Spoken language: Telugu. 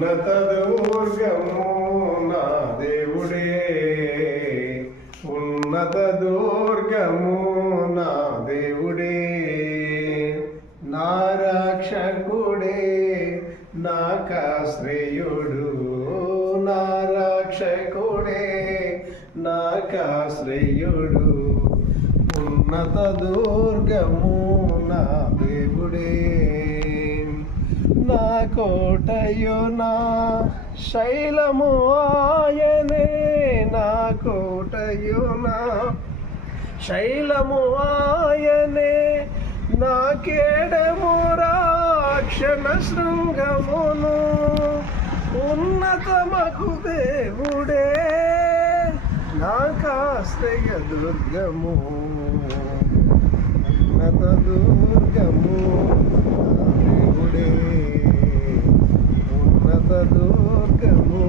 ఉన్నత దుర్గము నా దేవుడే, ఉన్నత దుర్గము నా దేవుడే, నా రక్షకుడే, నాకాశ్రయుడు, నా రక్షకుడే, నాకాశ్రయుడు, ఉన్నత దుర్గము నా దేవుడే, నా కోటయు నా శైలము ఆయనే, నా కోటయు నా శైలము ఆయనే, నా కేడము రాక్షణ శృంగమును, ఉన్నతమగు దేవుడే, నాకాశ్రయ దుర్గము, ఉన్నత దుర్గము దేవుడే, ఉన్నత దుర్గము.